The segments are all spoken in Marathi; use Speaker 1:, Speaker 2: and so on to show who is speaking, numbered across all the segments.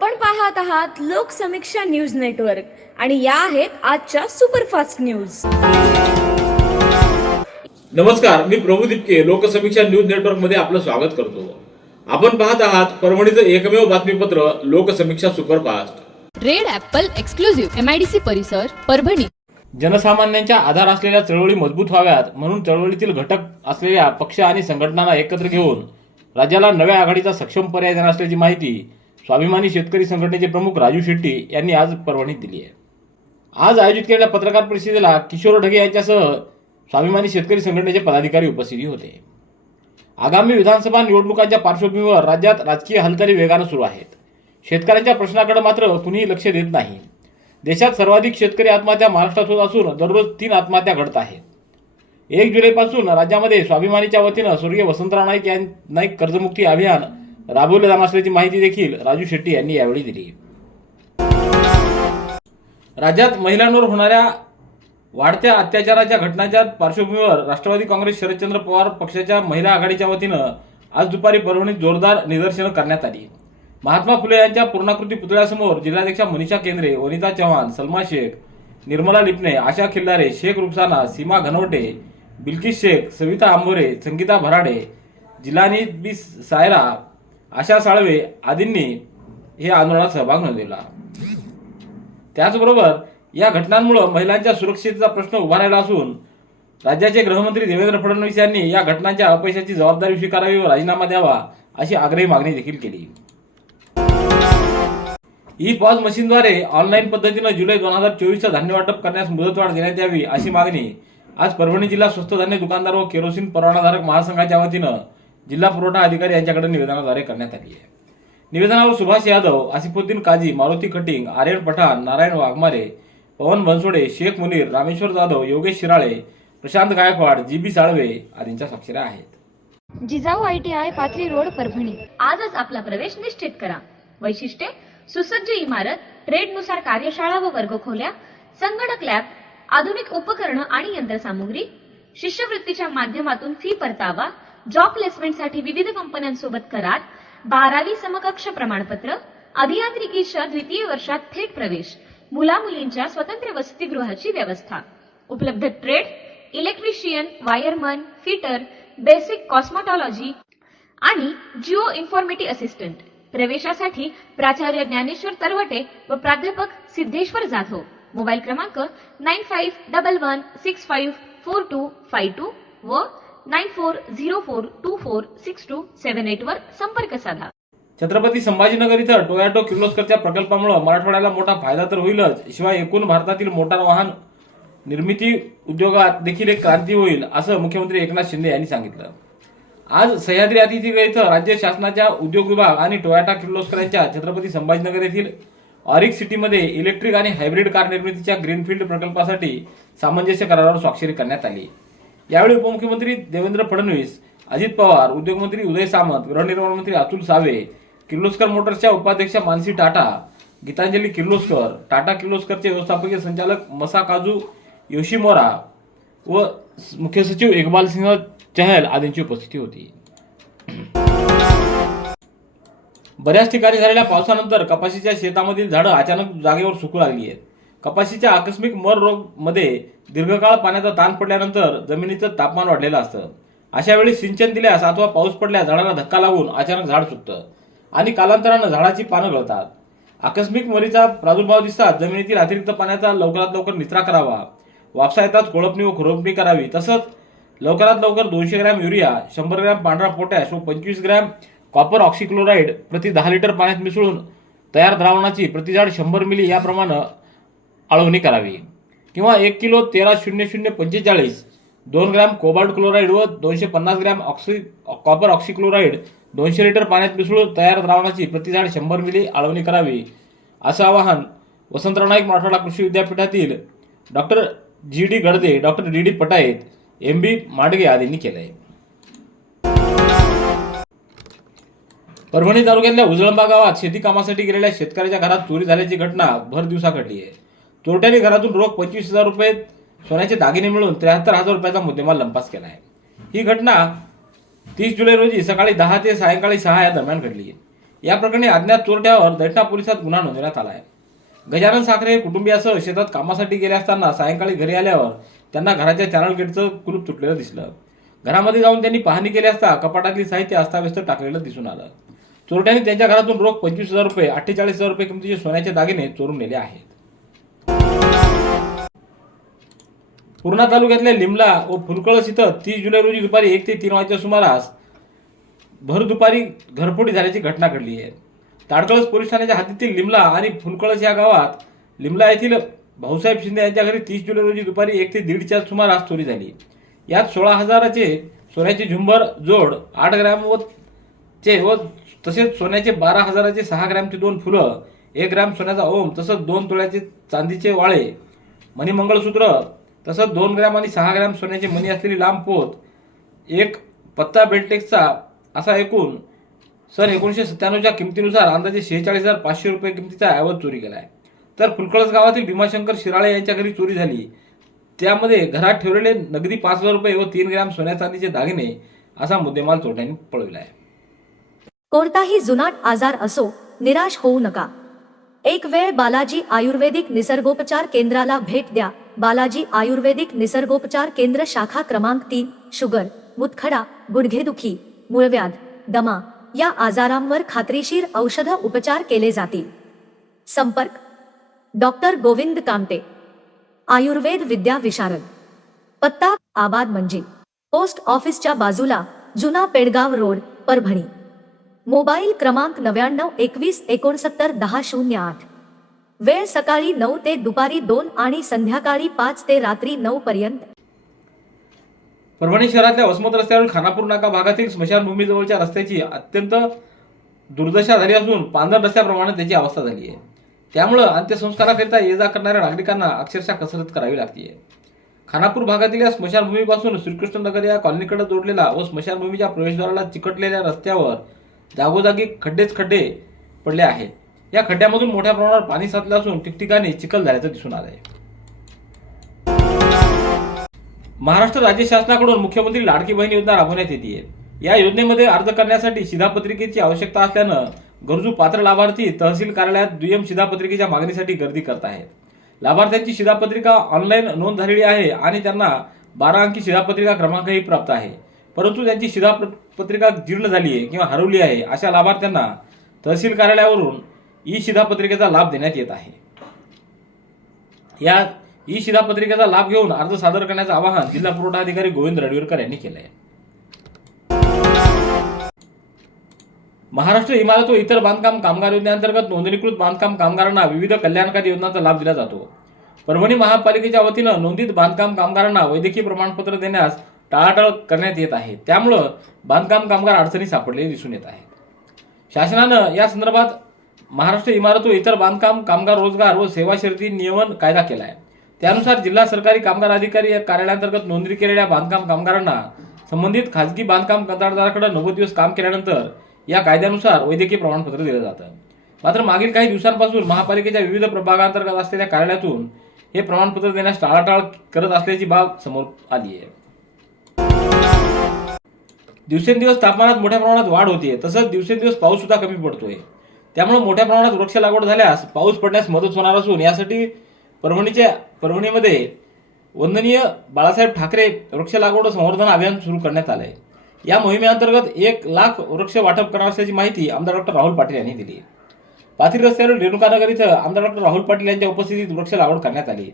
Speaker 1: आपण पाहत आहात लोकसमीक्षा न्यूज नेटवर्क आणि या आहेत आजच्या सुपरफास्ट न्यूज.
Speaker 2: नमस्कार मी प्रभू दिपके लोकसमीक्षा न्यूज नेटवर्कमध्ये आपलं स्वागत करतो. आपण पाहत आहात परभणीचं एकमेव बातमीपत्र Loksamiksha superfast.
Speaker 3: Red apple exclusive MIDC परिसर परभणी.
Speaker 2: जनसामान्यांच्या आधार असलेल्या चळवळी मजबूत व्हाव्यात म्हणून चळवळीतील घटक असलेल्या पक्ष आणि संघटनांना एकत्र घेऊन राज्याला नव्या आघाडीचा सक्षम पर्याय देणार असल्याची माहिती स्वाभिमानी शेतकरी संघटनेचे प्रमुख राजू शेट्टी यांनी आज परवानगी दिली आहे. आज आयोजित केलेल्या पत्रकार परिषदेला किशोर ढगे यांच्यासह स्वाभिमानी शेतकरी संघटनेचे पदाधिकारी उपस्थित होते. आगामी विधानसभा निवडणुकांच्या पार्श्वभूमीवर राज्यात राजकीय हालचाली वेगानं सुरू आहेत. शेतकऱ्यांच्या प्रश्नाकडे मात्र कुणीही लक्ष देत नाही. देशात सर्वाधिक शेतकरी आत्महत्या महाराष्ट्रात होत असून दररोज तीन आत्महत्या घडत आहेत. एक जुलैपासून राज्यामध्ये स्वाभिमानीच्या वतीनं स्वर्गीय वसंतराव नाईक यां नाईक कर्जमुक्ती अभियान राबवले जाणार असल्याची माहिती देखील राजू शेट्टी यांनी यावेळी दिली. राज्यात महिलांवर होणाऱ्या वाढत्या अत्याचाराच्या घटनांच्या पार्श्वभूमीवर राष्ट्रवादी काँग्रेस शरदचंद्र पवार पक्षाच्या महिला आघाडीच्या वतीनं आज दुपारी परभणीत जोरदार निदर्शनं करण्यात आली. महात्मा फुले यांच्या पूर्णाकृती पुतळ्यासमोर जिल्हाध्यक्षा मनीषा केंद्रे वनिता चव्हाण सलमा शेख निर्मला लिपणे आशा खिल्लारे शेख रुपसाना सीमा घनवटे बिल्किस शेख सविता आंबोरे संगीता भराडे जिलानी बी सायरा आशा साळवे आदींनी हे आंदोलनात सहभाग नोंदवला. त्याचबरोबर या घटनांमुळे महिलांच्या सुरक्षेचा प्रश्न उभा राहिला असून राज्याचे गृहमंत्री देवेंद्र फडणवीस यांनी या घटनांच्या अपयशाची जबाबदारी स्वीकारावी व राजीनामा द्यावा अशी आग्रही मागणी देखील केली. ई पॉज मशीनद्वारे ऑनलाईन पद्धतीनं जुलै दोन हजार चोवीसचं धान्य वाटप करण्यास मुदतवाढ देण्यात यावी अशी मागणी आज परभणी जिल्हा स्वस्त धान्य दुकानदार व केरोसिन परवानाधारक महासंघाच्या वतीनं जिल्हा पुरवठा अधिकारी यांच्याकडे निवेदनाद्वारे करण्यात आली आहे. निवेदनावर Subhash Yadav Asifuddin Kazi Maruti cutting Aryan Pathan Narayan Waghmare Pawan Bansode Shaikh Munir Rameshwar Jadhav Yogesh Shirale Prashant Gaikwad G B Salve आदींच्या स्वाक्षऱ्या आहेत.
Speaker 1: Jijau I T I Pathri road Parbhani.
Speaker 4: आजच आपला प्रवेश निश्चित करा. वैशिष्ट्ये सुसज्ज इमारत ट्रेडनुसार कार्यशाळा व वर्गखोल्या संगणक लॅब आधुनिक उपकरणं आणि यंत्रसामुग्री शिष्यवृत्तीच्या माध्यमातून फी परतावा जॉब प्लेसमेंटसाठी विविध कंपन्यांसोबत करार बारावी समकक्ष प्रमाणपत्र अभियांत्रिकीच्या द्वितीय वर्षात थेट प्रवेश मुला मुलींच्या स्वतंत्र वसतिगृहाची व्यवस्था उपलब्ध trade electrician wireman fitter basic cosmetology आणि जिओ इन्फॉर्मेटी असिस्टंट. प्रवेशासाठी प्राचार्य ज्ञानेश्वर तरवटे व प्राध्यापक सिद्धेश्वर जाधव. मोबाईल क्रमांक nine five double one six five four two five two व nine four zero four two four six two seven eight वर संपर्क साधा.
Speaker 2: छत्रपती संभाजीनगर इथं टोयाटो किर्लोस्करच्या प्रकल्पामुळे मराठवाड्याला मोठा फायदा तर होईलच. शिवाय एकूण भारतातील मोटार वाहन निर्मिती उद्योगात देखील एक क्रांती होईल असं मुख्यमंत्री एकनाथ शिंदे यांनी सांगितलं. आज सह्याद्री अतिथीगृह इथं राज्य शासनाच्या उद्योग विभाग आणि टोयाटा किर्लोस्कर यांच्या छत्रपती संभाजीनगर येथील ऑरिक सिटीमध्ये इलेक्ट्रिक आणि हायब्रिड कार निर्मितीच्या ग्रीनफील्ड प्रकल्पासाठी सामंजस्य करारावर स्वाक्षरी करण्यात आली. यावेळी उपमुख्यमंत्री देवेंद्र फडणवीस अजित पवार उद्योगमंत्री उदय सामंत गृहनिर्माण मंत्री अतुल सावे किर्लोस्कर मोटर्सच्या उपाध्यक्ष मानसी टाटा गीतांजली किर्लोस्कर टाटा किर्लोस्करचे व्यवस्थापकीय संचालक मसा काजू योशिमोरा व मुख्य सचिव इकबाल सिंह चहल आदींची उपस्थिती होती. बऱ्याच ठिकाणी झालेल्या पावसानंतर कपाशीच्या शेतामधील झाडं अचानक जागेवर सुकू लागली आहेत. कपाशीच्या आकस्मिक मर रोगमध्ये दीर्घकाळ पाण्याचा ताण पडल्यानंतर जमिनीचं तापमान वाढलेलं असतं. अशा वेळी सिंचन दिल्यास अथवा पाऊस पडल्यास झाडाला धक्का लागून अचानक झाड सुटतं आणि कालांतरानं झाडाची पानं गळतात. आकस्मिक मरीचा प्रादुर्भाव दिसताच जमिनीतील अतिरिक्त पाण्याचा लवकरात लवकर निचरा करावा. वापसा येतात कोळपणी व खुरपणी करावी. तसंच लवकरात लवकर दोनशे ग्रॅम युरिया शंभर ग्रॅम पांढरा पोटॅश व पंचवीस ग्रॅम कॉपर ऑक्सिक्लोराईड प्रति दहा लिटर पाण्यात मिसळून तयार द्रावणाची प्रतिझाड शंभर मिली याप्रमाणे आळवणी करावी. किंवा एक किलो तेरा शून्य शून्य पंचेचाळीस दोन ग्रॅम कोबाल्ट क्लोराईड व दोनशे पन्नास ग्रॅम ऑक्सी कॉपर ऑक्सिक्लोराईड दोनशे लिटर पाण्यात मिसळून तयार द्रावणाची प्रतिझाड शंभर मिली आळवणी करावी. असं आवाहन वसंतराव नाईक मराठवाडा कृषी विद्यापीठातील doctor G D Gadade doctor D D Patayat M B Madge आदींनी केलं आहे परभणी तालुक्यातल्या उजळंबा गावात शेती कामासाठी गेलेल्या शेतकऱ्याच्या घरात चोरी झाल्याची घटना भर दिवसा घडली आहे. चोरट्याने घरातून रोख पंचवीस हजार रुपये सोन्याचे दागिने मिळून त्र्याहत्तर हजार रुपयाचा मुद्देमाल लंपास केला आहे. ही घटना तीस जुलै रोजी सकाळी दहा ते सायंकाळी सहा या दरम्यान घडली या प्रकरणी अज्ञात चोरट्यावर दैठणा पोलिसात गुन्हा नोंदवण्यात आला आहे. गजानन साखरे हे कुटुंबियासह शेतात कामासाठी गेले असताना सायंकाळी घरी आल्यावर त्यांना घराच्या चॅनल गेटचं कुलूप तुटलेलं दिसलं. घरामध्ये जाऊन त्यांनी पाहणी केली असता कपाटातली साहित्य अस्ताव्यस्त टाकलेलं दिसून आलं. चोरट्यांनी त्यांच्या घरातून रोख पंचवीस हजार रुपये अठ्ठेचाळीस हजार रुपये किमतीचे सोन्याचे दागिने चोरून नेले आहेत. पूर्णा तालुक्यातल्या लिमला व फुलकळस इथं तीस जुलै रोजी दुपारी एक ते तीन वाजच्या सुमारास भर दुपारी घरफोडी झाल्याची घटना घडली आहे. ताडकळस पोलीस ठाण्याच्या हद्दीतील लिमला आणि फुलकळस या गावात लिमला येथील भाऊसाहेब शिंदे यांच्या घरी तीस जुलै रोजी दुपारी एक ते दीडच्या सुमारास चोरी झाली. यात सोळा हजाराचे सोन्याचे झुंबर जोड आठ ग्रॅम व चे व तसेच सोन्याचे बारा हजाराचे सहा ग्रॅमचे दोन फुलं एक ग्रॅम सोन्याचा ओम तसंच दोन तोळ्याचे चांदीचे वाळे मणिमंगळसूत्र तसंच दोन ग्रॅम आणि सहा ग्रॅम सोन्याची मणी असलेली लांब पोत एक पत्ता बेल्टेक्सचा असा एकूण सन एकोणीसशे सत्त्याण्णवच्या किमतीनुसार अंदाजे शेहेचाळीस हजार पाचशे रुपये किमतीचा ऐवज चोरी केला आहे तर फुलकळस गावातील भीमाशंकर शिराळे यांच्या घरी चोरी झाली. त्यामध्ये घरात ठेवलेले नगदी पाच हजार रुपये व तीन ग्रॅम सोन्या चांदीचे दागिने असा मुद्देमाल चोरट्यांनी पळविला आहे
Speaker 5: कोणताही जुनाट आजार असो निराश होऊ नका. एक वेळ बालाजी आयुर्वेदिक निसर्गोपचार केंद्राला भेट द्या. बालाजी आयुर्वेदिक निसर्गोपचार केंद्र शाखा क्रमांक तीन शुगर मुतखडा गुडघेदुखी मूळव्याध दमा या आजारांवर खात्रीशीर औषध उपचार केले जातील. संपर्क. डॉक्टर गोविंद कामटे आयुर्वेद विद्या विशारद. पत्ता आबाद म्हणजे पोस्ट ऑफिसच्या बाजूला जुना पेडगाव रोड परभणी. मोबाईल क्रमांक नव्याण्णव एकवीस एकोणसत्तर दहा शून्य आठ. वेळ सकाळी नऊ ते दुपारी दोन आणि संध्याकाळी पाच ते रात्री नऊ पर्यंत.
Speaker 2: परभणी शहरातल्या वसमत रस्त्यावरील खानापूर नाका भागातील स्मशानभूमीजवळच्या रस्त्याची अत्यंत दुर्दशा झाली असून पांढर रस्त्याप्रमाणे त्याची अवस्था झाली आहे. त्यामुळं अंत्यसंस्काराकरिता ये जा करणाऱ्या नागरिकांना अक्षरशः कसरत करावी लागते. खानापूर भागातील या स्मशानभूमीपासून श्रीकृष्णनगर या कॉलनीकडे जोडलेला व स्मशानभूमीच्या प्रवेशद्वाराला चिकटलेल्या रस्त्यावर जागोजागी खड्डेच खड्डे पडले आहेत. या खड्ड्यामधून मोठ्या प्रमाणावर पाणी साचलं असून ठिकठिकाणी चिखल झाल्याचं दिसून आलं आहे महाराष्ट्र राज्य शासनाकडून मुख्यमंत्री लाडकी बहीण योजना राबवण्यात येते. या योजनेमध्ये अर्ज करण्यासाठी शिधापत्रिकेची आवश्यकता असल्यानं गरजू पात्र लाभार्थी तहसील कार्यालयात दुय्यम शिधापत्रिकेच्या मागणीसाठी गर्दी करत आहेत लाभार्थ्यांची शिधापत्रिका ऑनलाईन नोंद झालेली आहे आणि त्यांना बारा अंकी शिधापत्रिका क्रमांकही प्राप्त आहे. परंतु त्यांची शिधापत्रिका जीर्ण झाली आहे किंवा हरवली आहे अशा लाभार्थ्यांना तहसील कार्यालयावरून ई शिधापत्रिकेचा लाभ देण्यात येत आहे. या ई शिधापत्रिकेचा लाभ घेऊन अर्ज सादर करण्याचं आवाहन जिल्हा पुरवठा अधिकारी गोविंद रडवीरकर यांनी केलं आहे महाराष्ट्र इमारत व इतर बांधकाम कामगार योजनेअंतर्गत नोंदणीकृत बांधकाम कामगारांना विविध कल्याणकारी योजनांचा लाभ दिला जातो. परभणी महापालिकेच्या वतीनं नोंदित बांधकाम कामगारांना वैद्यकीय प्रमाणपत्र देण्यास टाळाटाळ करण्यात येत आहे. त्यामुळं बांधकाम कामगार अडचणी सापडलेले दिसून येत आहेत. शासनानं या संदर्भात महाराष्ट्र इमारत व इतर बांधकाम कामगार रोजगार व सेवा शर्ती नियमन कायदा केला आहे त्यानुसार जिल्हा सरकारी कामगार अधिकारी या कार्यालयांतर्गत नोंदणी केलेल्या बांधकाम कामगारांना संबंधित खाजगी बांधकाम कंत्राटदाराकडे नव्वद दिवस काम केल्यानंतर या कायद्यानुसार वैद्यकीय प्रमाणपत्र दिलं जातं. मात्र मागील काही दिवसांपासून महापालिकेच्या विविध प्रभागांतर्गत असलेल्या कार्यालयातून हे प्रमाणपत्र देण्यास टाळाटाळ करत असल्याची बाब समोर आली आहे. दिवसेंदिवस तापमानात मोठ्या प्रमाणात वाढ होते तसंच दिवसेंदिवस पाऊस सुद्धा कमी पडतोय. त्यामुळे मोठ्या प्रमाणात वृक्ष लागवड झाल्यास पाऊस पडण्यास मदत होणार असून यासाठी परभणीच्या परभणीमध्ये वंदनीय बाळासाहेब ठाकरे वृक्ष लागवड संवर्धन अभियान सुरू करण्यात आलंय. या मोहिमेअंतर्गत एक लाख वृक्ष वाटप करणार असल्याची माहिती आमदार डॉक्टर राहुल पाटील यांनी दिली. पाथरी रस्त्यावर रेणुकानगर इथं आमदार डॉक्टर राहुल पाटील यांच्या उपस्थितीत वृक्ष लागवड करण्यात आली.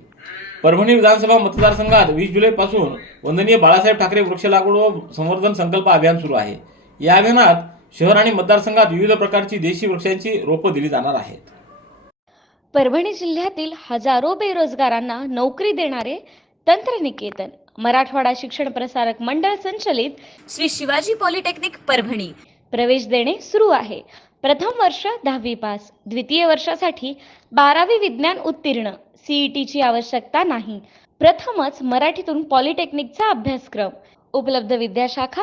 Speaker 2: परभणी विधानसभा मतदारसंघात वीस जुलैपासून वंदनीय बाळासाहेब ठाकरे वृक्ष लागवड व संवर्धन संकल्प अभियान सुरू आहे. या अभियानात शहर आणि मतदारसंघात विविध प्रकारची देशी वृक्षांची रोपं दिली जाणार आहेत.
Speaker 4: परभणी जिल्ह्यातील हजारो बेरोजगारांना नोकरी देणारे तंत्रनिकेतन मराठवाडा शिक्षण प्रसारक मंडळ संचलित
Speaker 1: श्री शिवाजी पॉलिटेक्निक परभणी.
Speaker 4: प्रवेश देणे सुरू आहे. प्रथम वर्ष दहावी पास द्वितीय वर्षासाठी बारावी विज्ञान उत्तीर्ण सीईटीची आवश्यकता नाही. प्रथमच मराठीतून पॉलिटेक्निकचा अभ्यासक्रम. उपलब्ध विद्याशाखा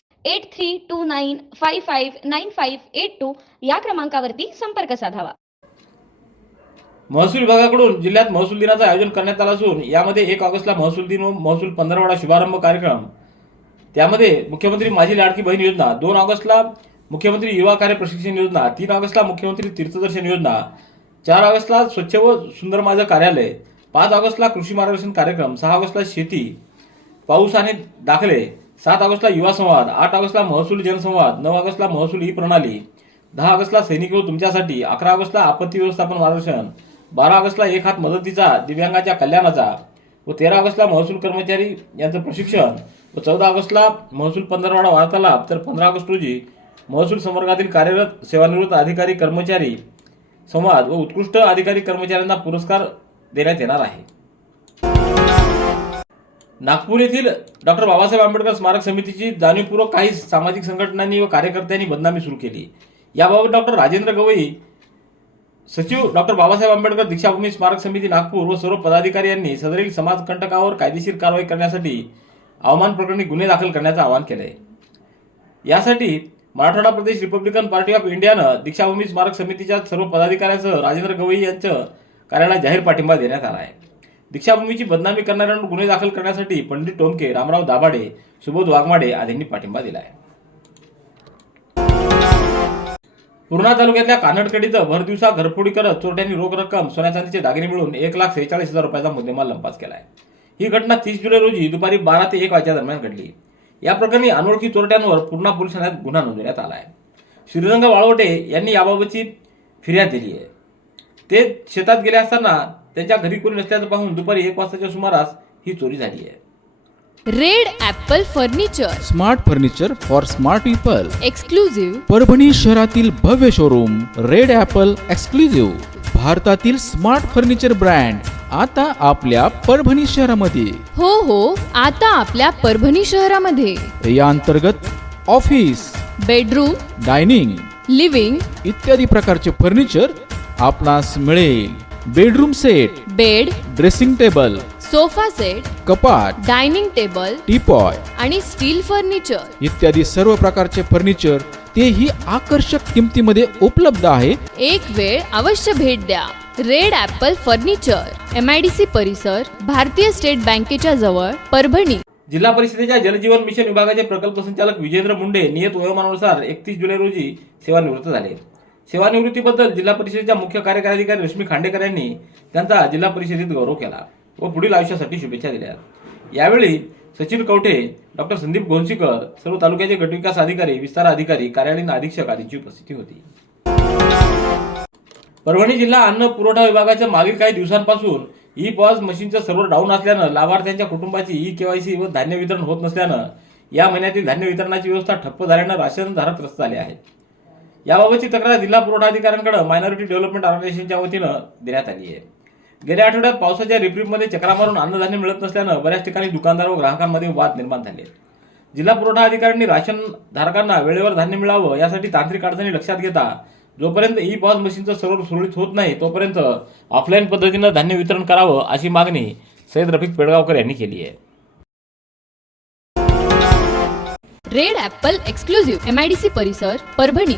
Speaker 4: eight three two nine five five nine five eight two या क्रमांकावरती संपर्क साधावा.
Speaker 2: महसूल विभागाकडून जिल्ह्यात महसूल दिनाचं आयोजन करण्यात आलं असून यामध्ये एक ऑगस्टला महसूल दिन व महसूल पंधरवडा शुभारंभ कार्यक्रम. त्यामध्ये मुख्यमंत्री माझी लाडकी बहीण योजना दोन ऑगस्टला मुख्यमंत्री युवा कार्य प्रशिक्षण योजना तीन ऑगस्टला मुख्यमंत्री तीर्थदर्शन योजना चार ऑगस्टला स्वच्छ व सुंदर माझं कार्यालय पाच ऑगस्टला कृषी मार्गदर्शन कार्यक्रम सहा ऑगस्टला शेती पाऊस आणि दाखले सात ऑगस्टला युवा संवाद आठ ऑगस्टला महसूल जनसंवाद नऊ ऑगस्टला महसूल ई प्रणाली दहा ऑगस्टला सैनिक व तुमच्यासाठी अकरा ऑगस्टला आपत्ती व्यवस्थापन मार्गदर्शन बारा ऑगस्टला एक हात मदतीचा दिव्यांगाच्या कल्याणाचा व तेरा ऑगस्टला महसूल कर्मचारी यांचं प्रशिक्षण व चौदा ऑगस्टला महसूल पंधरवाडा वार्तालाप तर पंधरा ऑगस्ट रोजी महसूल संवर्गातील कार्यरत सेवानिवृत्त अधिकारी कर्मचारी संवाद व उत्कृष्ट अधिकारी कर्मचाऱ्यांना पुरस्कार देण्यात येणार आहे. नागपूर येथील डॉक्टर बाबासाहेब आंबेडकर स्मारक समितीची जाणीवपूर्वक काही सामाजिक संघटनांनी व कार्यकर्त्यांनी बदनामी सुरू केली. याबाबत डॉक्टर राजेंद्र गवई सचिव डॉक्टर बाबासाहेब आंबेडकर दीक्षाभूमी स्मारक समिती नागपूर व सर्व पदाधिकारी यांनी सदरील समाजकंटकावर कायदेशीर कारवाई करण्यासाठी अवमान प्रकरणी गुन्हे दाखल करण्याचं आवाहन केलंय. यासाठी मराठवाडा प्रदेश रिपब्लिकन पार्टी ऑफ इंडियानं दीक्षाभूमी स्मारक समितीच्या सर्व पदाधिकाऱ्यांसह राजेंद्र गवई यांचं कार्यालयात जाहीर पाठिंबा देण्यात आला आहे. दीक्षाभूमीची बदनामी करणाऱ्यांवर गुन्हे दाखल करण्यासाठी पंडित टोमके रामराव दाभाडे सुबोध वाघमाडे आदींनी पाठिंबा दिला आहे पूर्णा तालुक्यातल्या कानडकड इथं भर दिवसा घरफोडी करत चोरट्यांनी रोख रक्कम सोन्या चांदीचे दागिने मिळून एक लाख सेहेचाळीस हजार रुपयाचा मुद्देमाल लंपास केला आहे ही घटना तीस जुलै रोजी दुपारी बारा ते एक वाजच्या दरम्यान घडली. या प्रकरणी अनोळखी चोरट्यांवर पूर्णा पोलीस ठाण्यात गुन्हा नोंदवण्यात आला आहे श्रीरंग वाळवटे यांनी याबाबतची फिर्याद दिली आहे ते शेतात गेले असताना त्यांच्या घरी कोणी नसल्याचं पाहून दुपारी एक वाजताच्या सुमारास ही चोरी झाली आहे.
Speaker 3: Red apple furniture
Speaker 6: smart furniture for smart people
Speaker 3: exclusive
Speaker 6: Parbhani शहरातील भव्य शोरूम रेड ॲपल एक्सक्लुझिव्ह भारतातील स्मार्ट फर्निचर ब्रँड आता आपल्या परभणी शहरामध्ये.
Speaker 3: हो हो आता आपल्या परभणी शहरामध्ये.
Speaker 6: या अंतर्गत ऑफिस
Speaker 3: बेडरूम
Speaker 6: डायनिंग
Speaker 3: लिव्हिंग
Speaker 6: इत्यादी प्रकारचे फर्निचर आपणास मिळेल. Bedroom set
Speaker 3: bed
Speaker 6: dressing table
Speaker 3: sofa set
Speaker 6: कपाट
Speaker 3: डायनिंग टेबल
Speaker 6: टीपॉय
Speaker 3: आणि स्टील फर्निचर.
Speaker 6: इत्यादी सर्व प्रकारचे फर्निचर तेही आकर्षक किमतीमध्ये उपलब्ध आहे.
Speaker 3: एक वेळ अवश्य भेट द्या. Red apple furniture M I D C परिसर भारतीय स्टेट बँकेच्या जवळ परभणी.
Speaker 2: जिल्हा परिषदेच्या जलजीवन मिशन विभागाचे प्रकल्प संचालक विजेंद्र मुंडे नियत वयोमानानुसार एकतीस जुलै रोजी सेवानिवृत्त झाले. सेवानिवृत्तीबद्दल जिल्हा परिषदेच्या मुख्य कार्यकारी अधिकारी रश्मी खांडेकर यांनी त्यांचा जिल्हा परिषदेत गौरव केला व पुढील आयुष्यासाठी शुभेच्छा दिल्या. यावेळी सचिन कवठे डॉक्टर संदीप गोंसीकर सर्व तालुक्याचे गटविकास अधिकारी विस्तार अधिकारी कार्यालयीन अधीक्षक आदींची उपस्थिती होती. परभणी जिल्हा अन्न पुरवठा विभागाच्या मागील काही दिवसांपासून ई पॉज मशीनचं सर्व्हर डाऊन असल्यानं लाभार्थ्यांच्या कुटुंबाची ई केवायसी व धान्य वितरण होत नसल्यानं या महिन्यातील धान्य वितरणाची व्यवस्था ठप्प झाल्यानं राशन धारक त्रस्त झाले आहेत. याबाबतची तक्रार जिल्हा पुरवठा अधिकाऱ्यांकडे मायनॉरिटी डेव्हलपमेंट ऑर्गनायझेशनच्या वतीनं देण्यात आली आहे. गेल्या आठवड्यात पावसाच्या रिपरिपमध्ये चक्रा मारून अन्नधान्य मिळत नसल्यानं बऱ्याच ठिकाणी दुकानदार व ग्राहकांमध्ये वाद निर्माण झाले. जिल्हा पुरवठा अधिकाऱ्यांनी राशन धारकांना वेळेवर धान्य मिळावं यासाठी तांत्रिक अडचणी लक्षात घेता जोपर्यंत ई पॉज मशीनचं सर्व सुरळीत होत नाही तोपर्यंत ऑफलाईन पद्धतीनं धान्य वितरण करावं अशी मागणी सैद रफिक पेडगावकर यांनी केली आहे.
Speaker 3: Red apple exclusive M I D C Parbhani Parbhani.